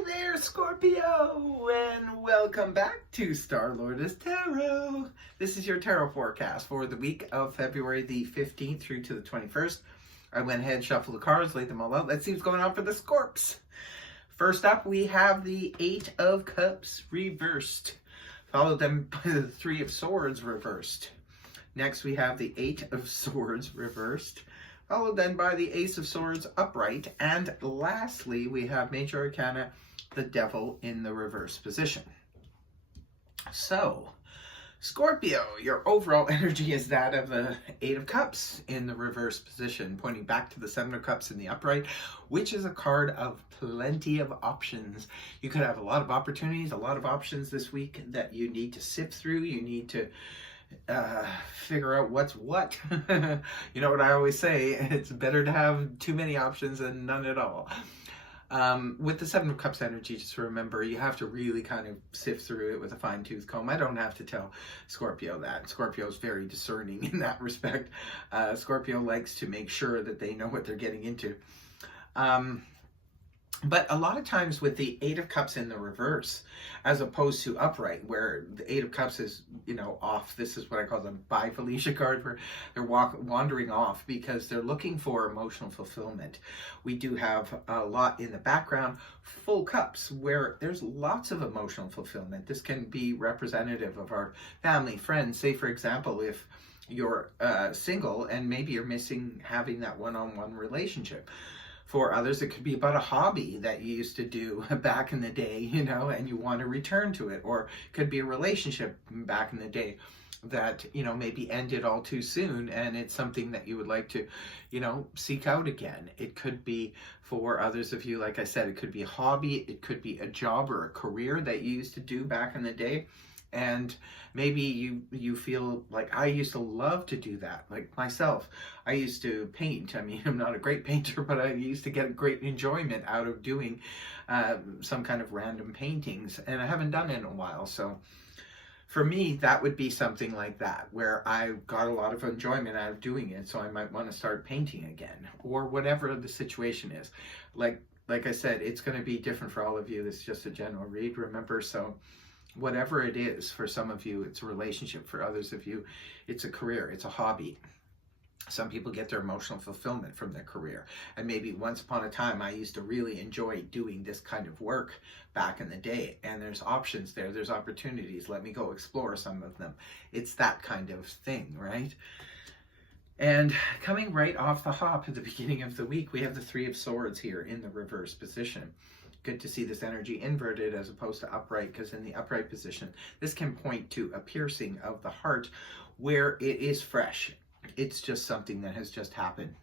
Hi there, Scorpio, and welcome back to Star Lordess Tarot. This is your tarot forecast for the week of February the 15th through to the 21st. I went ahead, shuffled the cards, laid them all out. Let's see what's going on for the Scorps. First up, we have the Eight of Cups reversed, followed then by the Three of Swords reversed. Next, we have the Eight of Swords reversed, followed then by the Ace of Swords upright, and lastly we have Major Arcana, the Devil in the reverse position. So, Scorpio, your overall energy is that of the Eight of Cups in the reverse position, pointing back to the Seven of Cups in the upright, which is a card of plenty of options. You could have a lot of opportunities, a lot of options this week that you need to sift through. You need to figure out what's what. You know what I always say, it's better to have too many options than none at all. With the Seven of Cups energy, just remember you have to really kind of sift through it with a fine-tooth comb. I don't have to tell Scorpio that. Scorpio is very discerning in that respect. Scorpio likes to make sure that they know what they're getting into. But a lot of times with the Eight of Cups in the reverse, as opposed to upright, where the Eight of Cups is, off. This is what I call the Bye Felicia card, where they're wandering off because they're looking for emotional fulfillment. We do have a lot in the background, full cups, where there's lots of emotional fulfillment. This can be representative of our family, friends. Say, for example, if you're single and maybe you're missing having that one-on-one relationship. For others, it could be about a hobby that you used to do back in the day, and you want to return to it. Or it could be a relationship back in the day that, maybe ended all too soon, and it's something that you would like to, seek out again. It could be, for others of you, like I said, it could be a hobby, it could be a job or a career that you used to do back in the day. And maybe you feel like, I used to love to do that. Like myself, I used to paint. I mean, I'm not a great painter, but I used to get great enjoyment out of doing some kind of random paintings, and I haven't done it in a while. So for me, that would be something like that, where I got a lot of enjoyment out of doing it. So I might want to start painting again, or whatever the situation is. Like I said, it's going to be different for all of you. This is just a general read, remember. So whatever it is, for some of you, it's a relationship. For others of you, it's a career, it's a hobby. Some people get their emotional fulfillment from their career. And maybe once upon a time, I used to really enjoy doing this kind of work back in the day. And there's options there, there's opportunities. Let me go explore some of them. It's that kind of thing, right? And coming right off the hop at the beginning of the week, we have the Three of Swords here in the reverse position. Good to see this energy inverted as opposed to upright, because in the upright position, this can point to a piercing of the heart where it is fresh. It's just something that has just happened.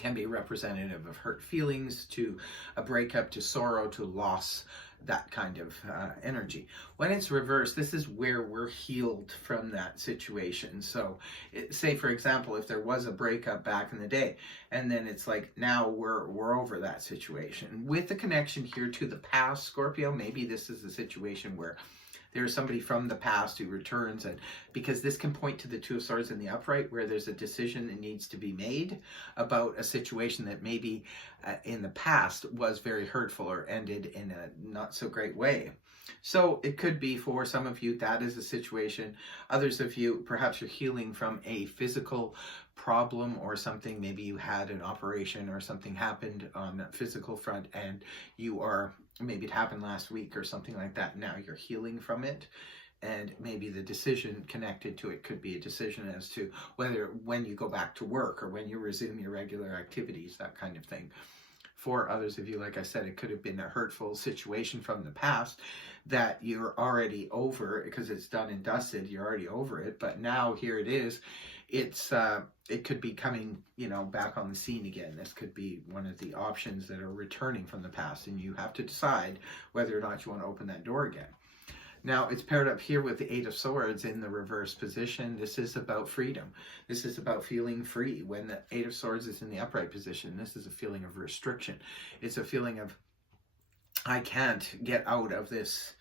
Can be representative of hurt feelings, to a breakup, to sorrow, to loss, that kind of energy. When it's reversed, this is where we're healed from that situation. So say, for example, if there was a breakup back in the day, and then it's like, now we're over that situation. With the connection here to the past, Scorpio, maybe this is a situation where there's somebody from the past who returns, and because this can point to the Two of Swords in the upright, where there's a decision that needs to be made about a situation that maybe in the past was very hurtful or ended in a not so great way. So it could be, for some of you, that is a situation. Others of you, perhaps you're healing from a physical problem or something. Maybe you had an operation or something happened on that physical front, and you are, maybe it happened last week or something like that. Now you're healing from it. And maybe the decision connected to it could be a decision as to when you go back to work or when you resume your regular activities, that kind of thing. For others of you, like I said, it could have been a hurtful situation from the past that you're already over, because it's done and dusted. You're already over it, but now here it is. It could be coming, back on the scene again. This could be one of the options that are returning from the past, and you have to decide whether or not you want to open that door again. Now, it's paired up here with the Eight of Swords in the reverse position. This is about freedom. This is about feeling free. When the Eight of Swords is in the upright position, this is a feeling of restriction. It's a feeling of, I can't get out of this.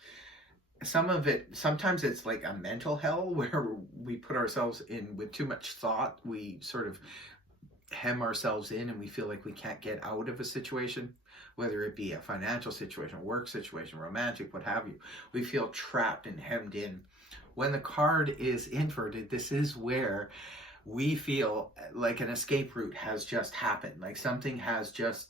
Some of it, sometimes it's like a mental hell where we put ourselves in with too much thought. We sort of hem ourselves in and we feel like we can't get out of a situation. whether it be a financial situation, work situation, romantic, what have you. We feel trapped and hemmed in. When the card is inverted, this is where we feel like an escape route has just happened, like something has just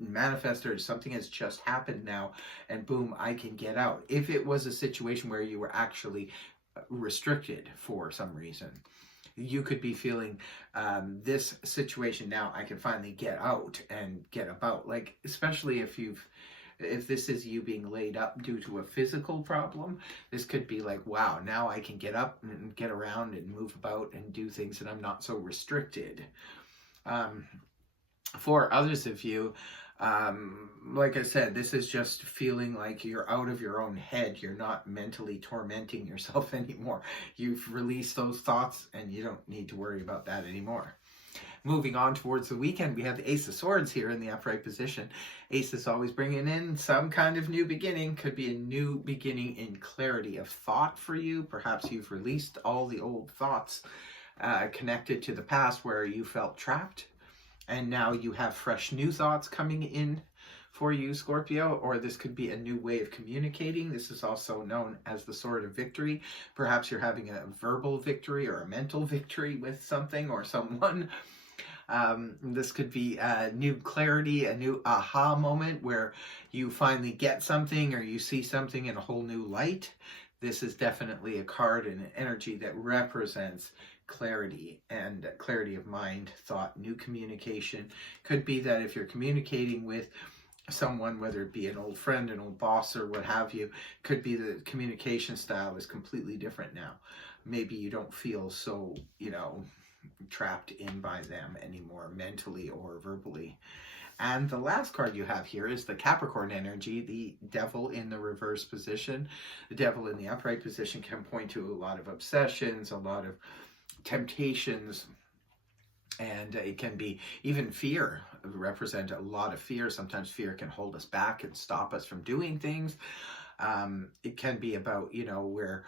manifested, or something has just happened now, and boom, I can get out. If it was a situation where you were actually restricted for some reason, you could be feeling this situation now, I can finally get out and get about. Like, especially if this is you being laid up due to a physical problem, this could be like, wow, now I can get up and get around and move about and do things, and I'm not so restricted. For others of you, like I said, this is just feeling like you're out of your own head. You're not mentally tormenting yourself anymore. You've released those thoughts and you don't need to worry about that anymore. Moving on towards the weekend, we have the Ace of Swords here in the upright position. Ace is always bringing in some kind of new beginning. Could be a new beginning in clarity of thought for you. Perhaps you've released all the old thoughts connected to the past where you felt trapped, and now you have fresh new thoughts coming in for you, Scorpio. Or this could be a new way of communicating. This is also known as the Sword of Victory. Perhaps you're having a verbal victory or a mental victory with something or someone. This could be a new clarity, a new aha moment where you finally get something or you see something in a whole new light. This is definitely a card and an energy that represents clarity and clarity of mind, thought, new communication. Could be that if you're communicating with someone, whether it be an old friend, an old boss, or what have you, could be the communication style is completely different now. Maybe you don't feel so, trapped in by them anymore, mentally or verbally. And the last card you have here is the Capricorn energy, the Devil in the reverse position. The Devil in the upright position can point to a lot of obsessions, a lot of temptations, and it can be even fear, represent a lot of fear. Sometimes fear can hold us back and stop us from doing things. It can be about, where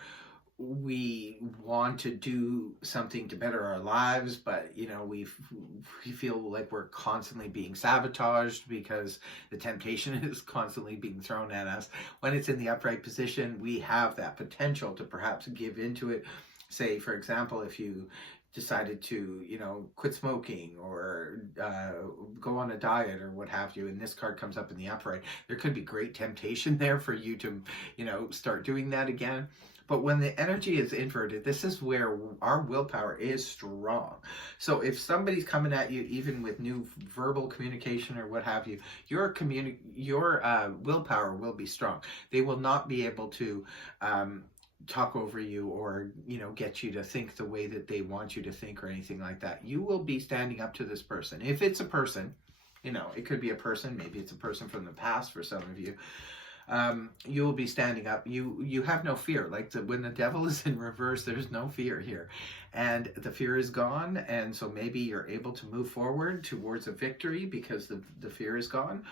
we want to do something to better our lives, but we feel like we're constantly being sabotaged because the temptation is constantly being thrown at us. When it's in the upright position, we have that potential to perhaps give into it. Say, for example, if you decided to, quit smoking or go on a diet or what have you, and this card comes up in the upright, there could be great temptation there for you to, start doing that again. But when the energy is inverted, this is where our willpower is strong. So if somebody's coming at you, even with new verbal communication or what have you, your willpower will be strong. They will not be able to talk over you or get you to think the way that they want you to think or anything like that. You will be standing up to this person. If it's a person, it could be a person, maybe it's a person from the past for some of you. You will be standing up. You have no fear. Like when the Devil is in reverse, there's no fear here, and the fear is gone. And so maybe you're able to move forward towards a victory because the fear is gone.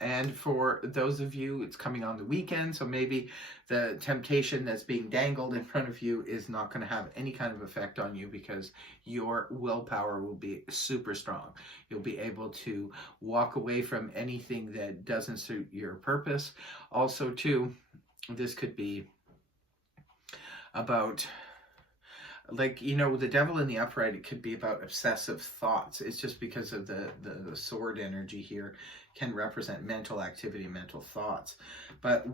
And for those of you, it's coming on the weekend, so maybe the temptation that's being dangled in front of you is not going to have any kind of effect on you because your willpower will be super strong. You'll be able to walk away from anything that doesn't suit your purpose. Also, too, this could be about, like, the Devil in the upright, it could be about obsessive thoughts. It's just because of the sword energy here can represent mental activity, mental thoughts. But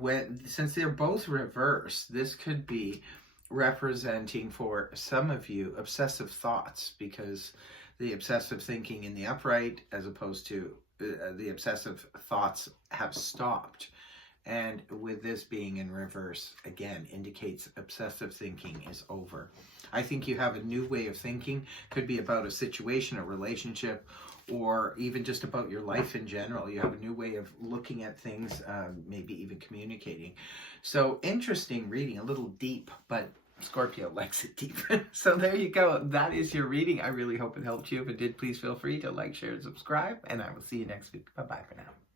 since they're both reverse, this could be representing for some of you obsessive thoughts, because the obsessive thinking in the upright as opposed to the obsessive thoughts have stopped. And with this being in reverse, again, indicates obsessive thinking is over. I think you have a new way of thinking. Could be about a situation, a relationship, or even just about your life in general. You have a new way of looking at things, maybe even communicating. So interesting reading, a little deep, but Scorpio likes it deep. So there you go. That is your reading. I really hope it helped you. If it did, please feel free to like, share, and subscribe, and I will see you next week. Bye-bye for now.